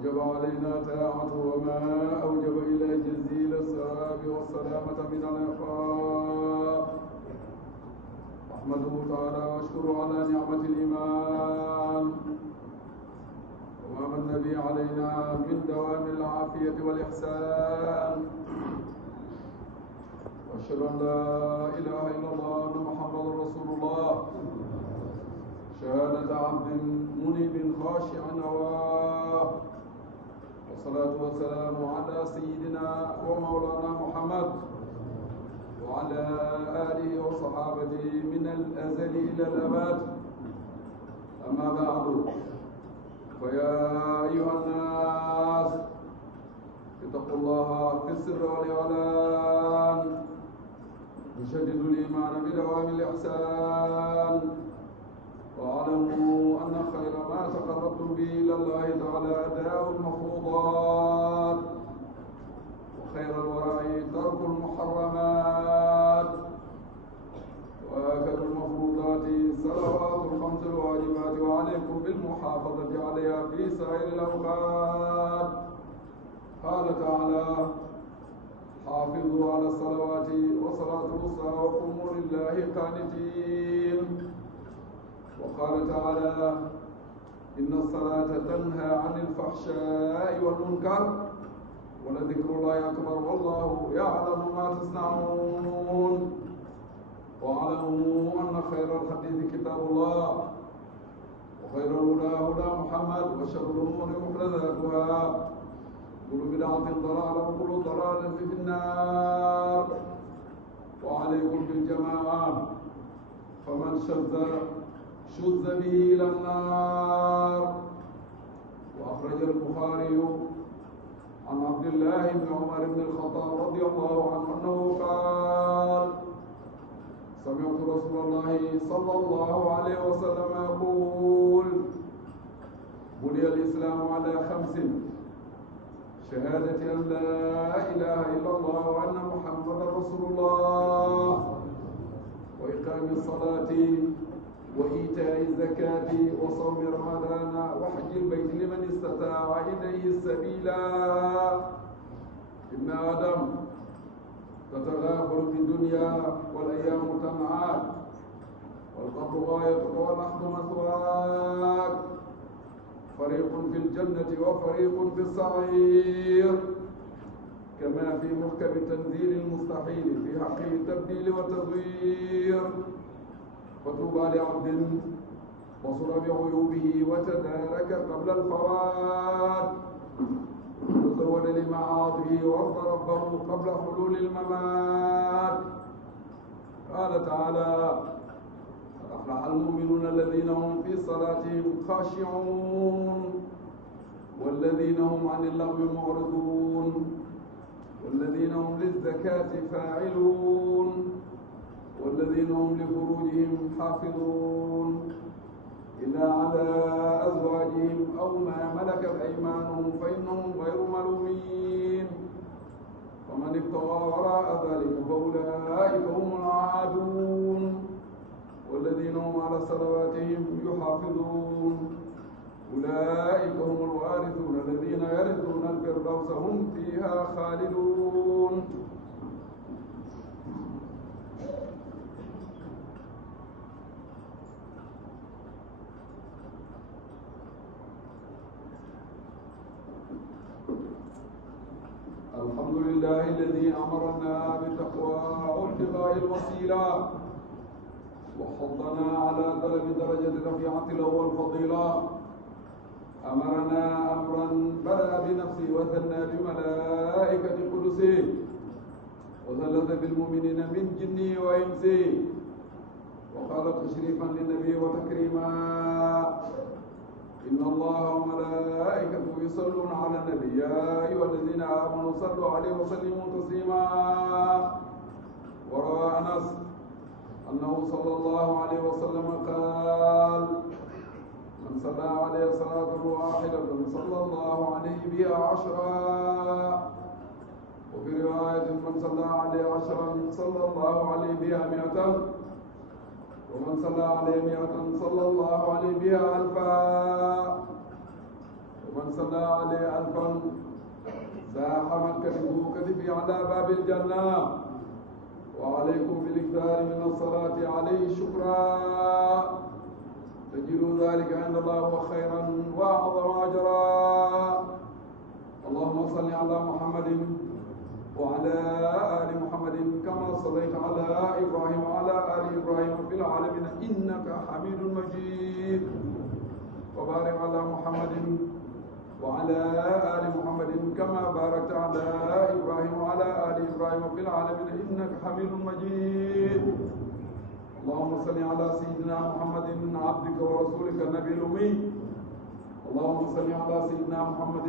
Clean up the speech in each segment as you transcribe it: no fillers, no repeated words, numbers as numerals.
وجب علينا طاعته وما أوجب إلى جزيل الثواب والسلامة من العقاب. أحمده تعالى وأشكره على نعمة الإيمان وما من به علينا من دوام العافية والإحسان. وأشهد أن لا إله إلا الله وأن محمدا رسول الله شهادة عبد منيب خاشع أواه. والصلاة والسلام على سيدنا ومولانا محمد وعلى آله وصحابته من الأزل إلى الأبد. أما بعد، فيا أيها الناس اتقوا الله في السر والإعلان، وجددوا الإيمان بدوام الإحسان، واعلموا أن خير ما تقربتم به إلى الله تعالى أداء المفروضات، وخير الورع ترك المحرمات، وآكد المفروضات صلوات الخمس الواجبات، وعليكم بالمحافظة عليها في سائر الأوقات. قال تعالى: حافظوا على الصلوات وصلاة الوسطى وقوموا لله قانتين. وقال تعالى: إن الصلاة تنهى عن الفحشاء والمنكر ولذكر الله أكبر والله يعلم ما تصنعون. واعلموا أن خير الحديث كتاب الله، وخير الهدى هدى محمد، وشر الأمور محدثاتها، كل بدعة ضلالة وكل ضلالة في النار. وعليكم بالجماعة، فمن شذ به إلى النار. وأخرج البخاري عن عبد الله بن عمر بن الخطاب رضي الله عنه أنه قال: سمعت رسول الله صلى الله عليه وسلم يقول: بني الإسلام على 5: شهادة أن لا إله إلا الله وأن محمدا رسول الله، وإقام الصلاة، وإيتاء الزكاة، وصوم رمضان، وحج البيت لمن استطاع إليه السبيلا. ابن آدم، تتغافل في الدنيا والأيام تنعاد، والقبر غايتك واللحظ مثواك، فريق في الجنة وفريق في السعير، كما في محكم تنزيل المستحيل في حقه التبديل والتغيير. فطوبى لعبد بصر بعيوبه وتدارك قبل الفوات، وزود لمعاصيه وارضى ربه قبل حلول الممات. قال تعالى: أفلح المؤمنون الذين هم في صلاتهم خاشعون، والذين هم عن اللغو معرضون، والذين هم للزكاة فاعلون، والذين هم لفروجهم حافظون إلا على أزواجهم أو ما ملكت أيمانهم فإنهم غير ملومين. ومن ابتغى وراء ذلك فأولئك هم العادون، والذين هم على صلواتهم يحافظون، أولئك هم الوارثون الذين يرثون الفردوس هم فيها خالدون. الحمد لله الذي أمرنا بالتقوى واتباع الوسيلة، وحضنا على طلب درجة رفيعة الأول فضيلة. أمرنا أمرا بدأ بنفسه وثنى بملائكة قدسه، وثلث بالمؤمنين من جنه وإنسه، وقال تشريفا للنبي وتكريما: إن الله وملائكته يصلون على النبي يا أيها الذين آمنوا صلوا عليه وسلموا تسليما. وروى أنس أنه صلى الله عليه وسلم قال: من صلى عليه صلاة واحدة صلى الله عليه بها 10. وفي رواية: من صلى عليه 10 صلى الله عليه بها 100. ومن صلى عليه 100 صلى الله عليه بها 1000. ومن صلى عليه ألفا زاحمت كتفه كتفي على باب الجنة. وعليكم بالإكثار من الصلاة عليه شكرا، تجدوا ذلك عند الله هو خيرا وأعظم أجرا. اللهم صل على محمد وعلى آل محمد كما صليت على إبراهيم وعلى آل إبراهيم في العالمين إنك حميد مجيد. وبارك على محمد وعلى آل محمد كما باركت على إبراهيم وعلى آل إبراهيم في العالمين إنك حميد مجيد. اللهم صل على سيدنا محمد عبدك ورسولك النبي الأمي. اللهم صل على سيدنا محمد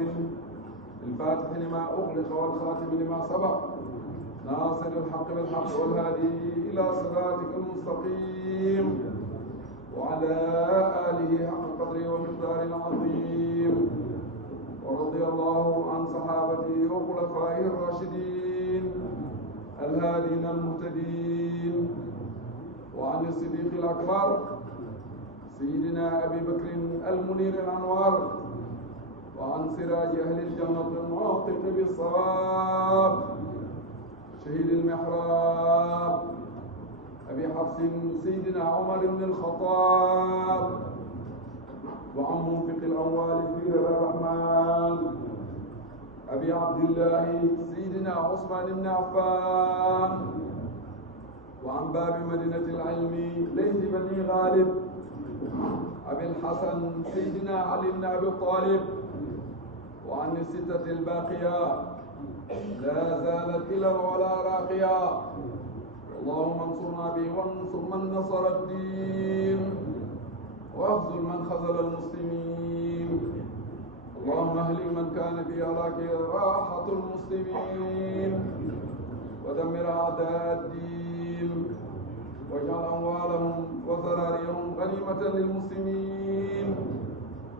الفاتح لما أغلق والخاتم لما سبق ناصر الحق بالحق والهادي إلى صراطك المستقيم وعلى آله حق قدره ومقداره العظيم. ورضي الله عن صحابته وخلفائه الراشدين الهادين المهتدين، وعن الصديق الأكبر سيدنا أبي بكر المنير الأنوار، وعن سراج أهل الجنة الناطق بالصواب شهيد المحراب أبي حفص سيدنا عمر بن الخطاب، وعن منفق الأموال في الرحمن أبي عبد الله سيدنا عثمان بن عفان، وعن باب مدينة العلم ليث بن غالب أبي الحسن سيدنا علي بن أبي طالب، وعن الستة الباقية لا زالت إلى ولا راقية. اللهم انصرنا به وانصر من نصر الدين واخذل من خذل المسلمين. اللهم اهلك من كان في هلاك راحة المسلمين ودمر أعداء الدين واجعل أموالهم وذراريهم غنيمة للمسلمين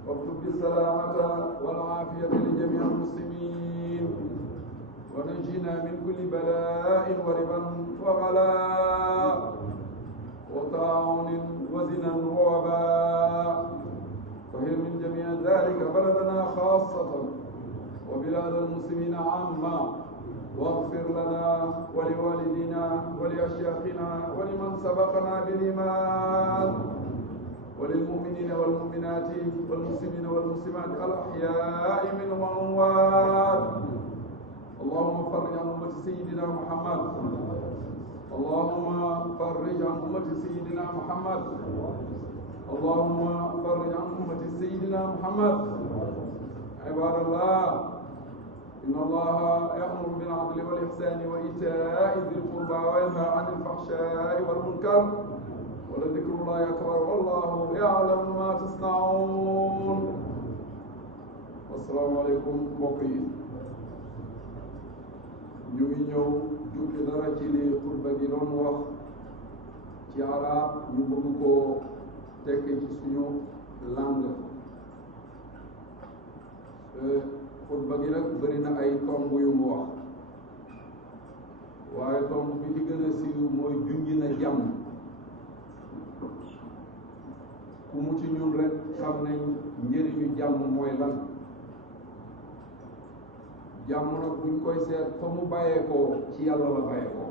واكتب بالسلامة والعافية لجميع المسلمين ونجينا من كل بلاء وربا وغلاء وطاعون وزنا ووباء. وهل من جميع ذلك بلدنا خاصة وبلاد المسلمين عامة، واغفر لنا ولوالدينا ولأشياخنا ولمن سبقنا بالإيمان وللمؤمنين والمؤمنات والمسلمين والمسلمات الأحياء منهم والأموات. اللهم فرج عن أمة سيدنا محمد، اللهم فرج عن أمة سيدنا محمد، اللهم فرج عن أمة سيدنا محمد. عباد الله، إن الله يأمر بالعدل والإحسان وإيتاء ذي القربى وينهى عن الفحشاء والمنكر ولذكر الله أكبر والله يعلم ما تصنعون. والسلام عليكم mbokk yi. ñu ngi ñëw jubli dara ci li xutba gi doon wax ci arab, ñu bëgg koo tekke ci suñu langue. xutba gi nag bëri na ay tomb yu mu wax, waaye tomb bi ci gën a siiw mooy junji na jàmm. ku mu ci ñun rek xam nañ njëriñu jàmm mooy lan. jàmm nag buñ koy seet fa mu bàyyeekoo ci yàlla la bàyyeekoo.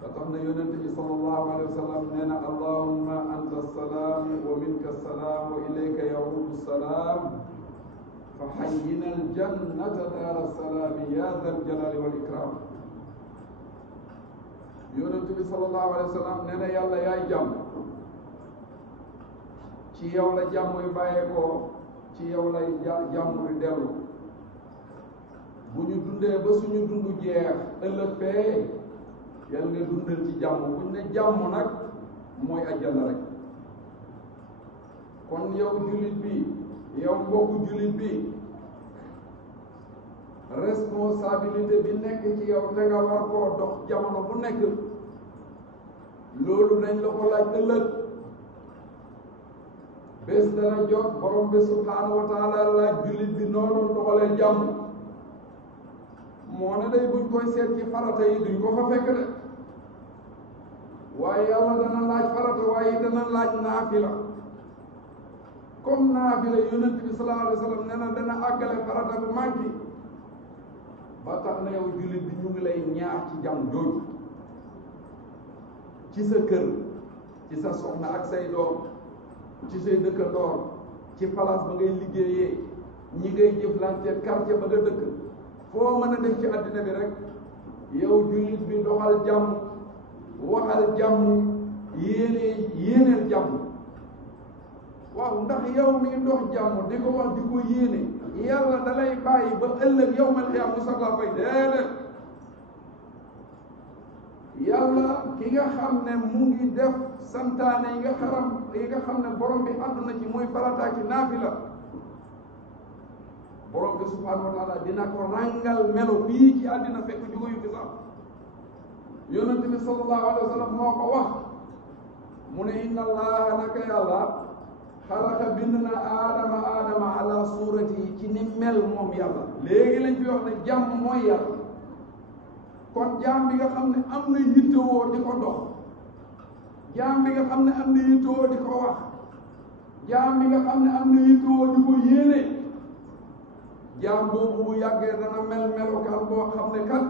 da tax na yonent bi sallallahu alayhi wa sallam nee na allahumma anta salaam wa minka salaam wa ilayka yaudu salaam fa hayyina aljannata daara salaam ya dal jalali wal ikram. yonent bi sallallahu alayhi wa sallam nee na yàlla yaay jàmm, ci yow la jàmm yu bàyyeekoo, ci yow lay jàmm di dellu. bu ñu dundee ba suñu dund jeex ëllëg fee yàlla nga dundal ci jàmm. bu ñu ne jàmm nag mooy àjjana rek. kon yow jullit bi, yow mbokku jullit bi, responsabilité bi nekk ci yow te nga war koo dox jamono bu nekk, loolu nañ la ko laaj ëllëg. bés dana jot borom bi subhaanahu wa taala laaj jullit bi noonu doxalee jàmm. moo ne day buñ koy seet ci farata yi duñ ko fa fekk de, waaye yàlla dana laaj farata waaye dana laaj naafila. comme naafila yonent bi sallallahu alayhi wa sallam nee na dana àggale farata bu manqué ba tax na yow jullit bi ñu ngi lay ñaax ci jàmm jooju ci sa kër ci sa soxna ak say doom ci say dëkkandoor ci place ba ngay liggéeyee ñi ngay jëflante quartier ba nga dëkk foo mën a def ci àddina bi rek yow jullit bi doxal jàmm waxal jàmm yéeneel jàmm waaw ndax yow mi dox jàmm di ko wax di ko yéene yàlla da lay bàyyi ba ëllëg yow mal xiyaam mu sax la fay déedéet yàlla ki nga xam ne mu ngi def santaane yi nga xam ne borom bi ànd na ci muy farata ci naafila borom bi subhanahu wa taala dina ko ràngal melo fii ci àddina fekk jugo yu fi sax yonente bi sallallahu alayhi wa sallam moo ko wax mu ne inna allaha naka yàlla xalaqa bind na aadama ala suurati yi ci ni mel moom yàlla léegi lañ fi wax ne jàmm mooy yàlla kon jaam bi nga xam ne am na yittewoo di ko dox jaam bi nga xam ne am na yittewoo di ko wax jaam bi nga xam ne am na yittewoo di ko yéene jaam boobu bu yàggee dana mel melokaan boo xam ne kat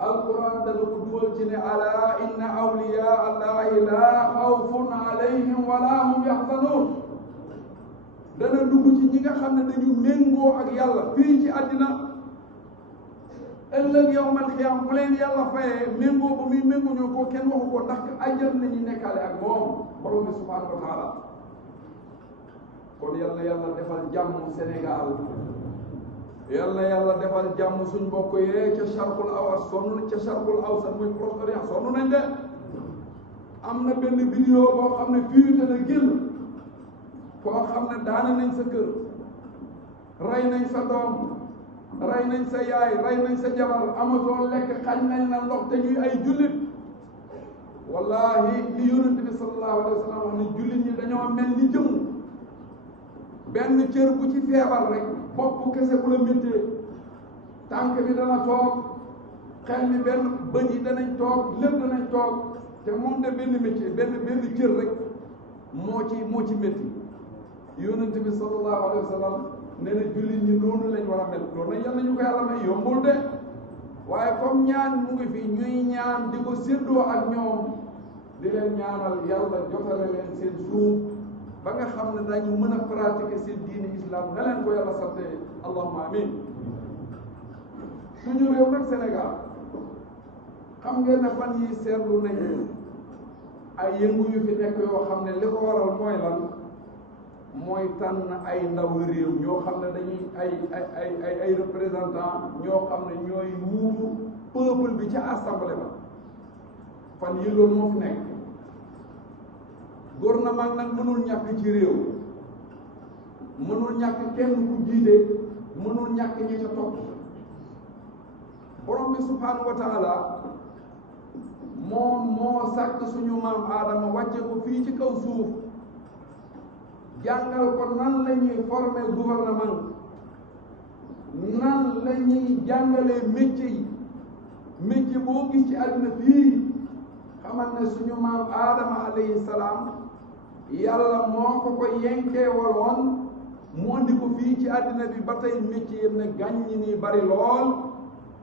alquran dana ko dugal ci ne ala inna awliya allahi la xawfun alayhim wala hum yaxzanun dana dugg ci ñi nga xam ne dañu méngoo ak yàlla fii ci àddina ëllëg yawmal xiyaam bu leen yàlla fayee méngoo ba muy méngoo ñoo ko kenn waxu ko ndax ajjal nañu nekkaale ak moom borom bi subhanahu wa taala kon yàlla defal jàmm Sénégal yàlla defal jàmm suñ mbokk yee ca Charqul Awsat muy Proche-Orient sonn nañ de am na benn vidéo boo xam ne fuité na génn koo xam ne daana nañ sa kër rey nañ sa doom rey nañ sa yaay rey nañ sa jabar amatoo lekk xañ nañ na ndox te ñuy ay jullit wallahi li yonent bi sallallahu alayhi wa sallam wax ne jullit ñi dañoo mel ni jëmm benn cër bu ci feebar rek bopp kese bu la méttee tànk bi dana toog xel mi benn bët yi danañ toog lépp danañ toog te moom de benn métier benn cër rek moo ci métti yonent bi sallallahu alayhi wa sallam nee na jullit ñi noonu lañ war a mel loolu nag yal nañu ko yàlla may yombul de waaye comme ñaan mu ngi fi ñuy ñaan di ko séddoo ak ñoom di leen ñaanal yàlla jotale leen seen suuf ba nga xam ne dañu mën a pratiquer seen diini islam na leen ko yàlla sante allahumma amin suñu réew nag Sénégal xam ngeen ne fan yi seetlu nañu ay yëngu yu fi nekk yoo xam ne li ko waral mooy lan mooy tànn ay ndaw réew ñoo xam ne dañuy ay représentant ñoo xam ne ñooy wuutu peuple bi ca assemblée ba fan yi loolu moo fi nekk gouvernement nag mënul ñàkk ci réew mënul ñàkk kenn ku jiite mënul ñàkk ñi ca topp borom bi subhanahu wa taala moom moo sàkk suñu maam aadama wàcce ko fii ci kaw suuf jàngal ko nan la ñuy former gouvernement nan la ñuy jàngalee métier boo gis ci àddina fii xamal ne suñu maam aadama alayhi salaam yàlla moo ko yenkee waloon mu andi ko fii ci àddina bi ba tey métier yëpp ne gàññi nii bari lool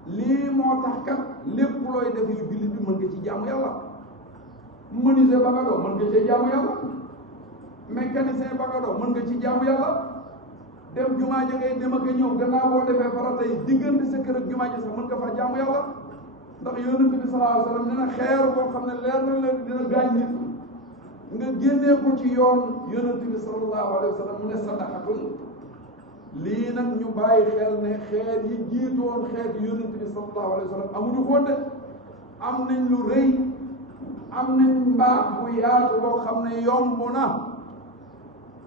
lii moo tax kat lépp looy def yu jullit bi mën nga ci jaamu yàlla menuisier ba nga doon mën nga ci jaamu yàlla mécanicien ba nga doon mën nga ci jaamu yàlla dem jumaa ja ngay dem ak ñëw gannaaw boo defee farata yi diggante sa kër ak jumaa ji sax mën nga fa jaamu yàlla ndax yonent bi sallallahu alayhi wa sallam nee na xeer boo xam ne leer na leen dina gaañ nit nga génnee ko ci yoon yonent bi sallallahu alayhi wa sallam mu ne sadaqatun lii nag ñu bàyyi xel ne xeer yi jiitoon xeet yonent bi sallallahu alayhi wa sallam amuñu ko de am nañ lu rëy am nañ mbaax bu yaatu boo xam ne yomb na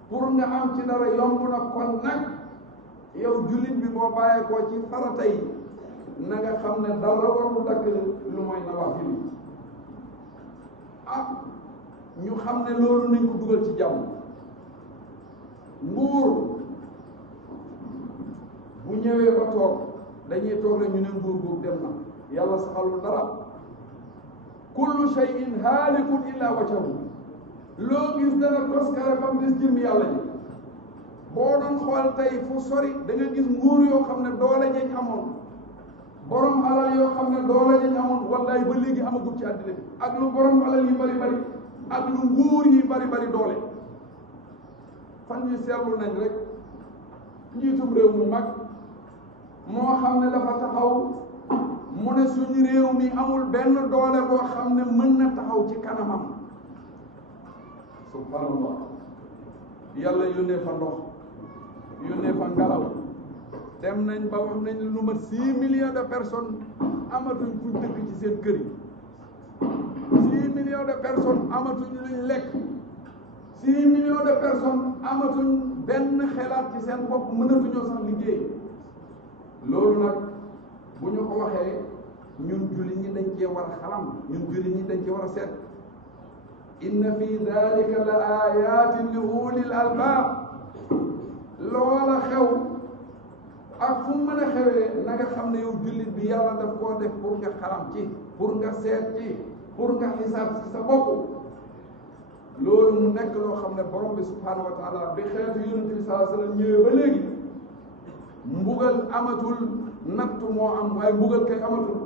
pour nga am ci dara yomb na kon nag yow jullit bi boo bàyyee ko ci farata yi na nga xam ne dara warul dakk lu mooy nawaafil ñu xam ne loolu nañ ko dugal ci jàmm nguur bu ñëwee ba toog dañuy toog rek ñu ne nguur googu dem na yàlla saxalul dara kullu shay'in haalikun illa wajhahu loo gis dana toskare ba mu des jëm yàlla ji doon xool tey fu sori da nga gis nguur yoo xam ne doole jañ amoon borom alal yoo xam ne doole jañ amoon wallaay ba léegi amagut ci àddina bi ak lu borom alal yi bari bari ak lu nguur yi bari bari doole fan ñu seetlu nañ rek njiitum réew mu mag moo xam ne dafa taxaw mu ne suñu réew mi amul benn doole boo xam ne mën na taxaw ci kanamam subhanallah yàlla yónnee fa ndox yónnee fa ngelaw dem nañ ba wax nañ lu mat 6 millions de personnes amatuñ fuñ dëkk ci seen kër yi 6 millions de personnes amatuñ luñ lekk 6 millions de personnes amatuñ benn xelaat ci seen bopp mënatuñoo sax liggéey loolu nag bu ñu ko waxee ñun jullit ñi dañ cee war a xalam ñun jullit ñi dañ cee war a seet inna fi dalika la ayatin li ulil albab loola xew ak fu mu mën a xewee na nga xam ne yow jullit bi yàlla daf koo def pour nga xalam ci pour nga seet ci pour nga xisaab ci sa bopp loolu mu nekk loo xam ne borom bi subhanahu wa taala bi xeetu yonente bi sallallahu alayhi wa sallam ñëwee ba léegi mbugal amatul nattu moo am waaye mbugal kay amatul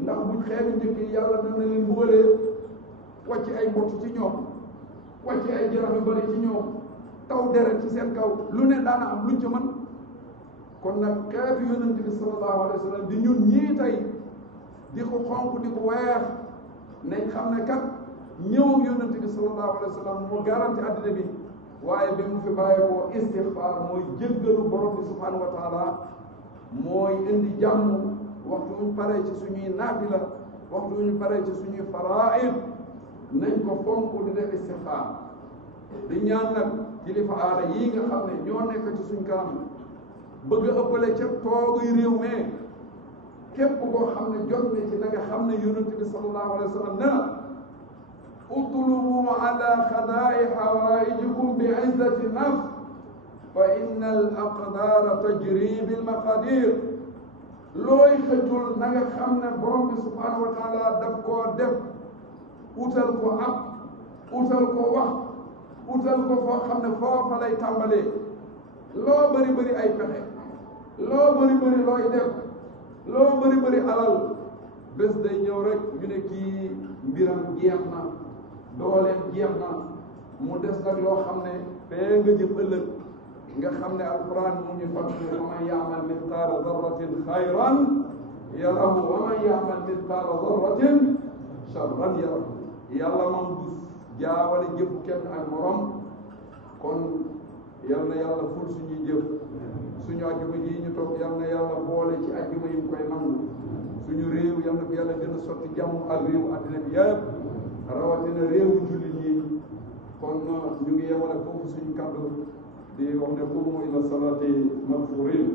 ndax buñ xeetu njëkk yi yàlla dana leen mbugalee wàcc ay mbott ci ñoom wàcc ay jarax yu bari ci ñoom taw deret ci seen kaw lu ne daana am luñ ca mën kon nag xeetu yonente bi sallallahu alayhi wa sallam di ñun ñii tey di ko xonk di ko weex nañ xam ne kat ñëw yonente bi sallallahu alayhi wa sallam moo garanti àddina bi waaye bi mu fi bàyyi ko istixfaar mooy jéggalu borom bi subhanahu wa taala mooy indi jàmm waxtu ñu paree ci suñuy naafila waxtu ñu paree ci suñuy faraid nañ ko fonk di def istixfaar di ñaan nag kilifa aada yii nga xam ne ñoo nekk ci suñ kanam bëgg a ëppale ca tooguy réew mee képp koo xam ne jot ne ci na nga xam ne yonente bi sallallahu alayhi wa sallam ne na utlubu ala xadaai xawaijikum bi izzati nafs fa inna al aqdara tajri bil maqadir looy xëccul na nga xam ne borom bi subhanahu wa taala daf koo def utal ko ab utal ko wax utal ko foo xam ne foofa lay tàmbalee loo bëri bëri ay pexe loo bëri bëri looy def loo bëri bëri alal bés day ñëw rek ñu ne kii mbiram jeex na dooleem jeex na mu des nag loo xam ne fee nga jëm ëllëg nga xam ne alquran mu ñu fàttali wa man yaamal mithqaala darratin xayran yarahu wa man yaamal mithqaala darratin charran yarahu yàlla moom du jaawale jëf kenn ak morom kon yal na yàlla ful suñuy jëf suñu ajjuma ji ñu toog yal na yàlla boole ci ajjuma yi mu koy nangu suñu réew yal na ko yàlla gën a sotti jàmm ak réew addina bi yëpp rawatina réewu jullit yi kon ñu ngi yemale foofu suñu kàddu di wax ne qumu ila salaati magfurin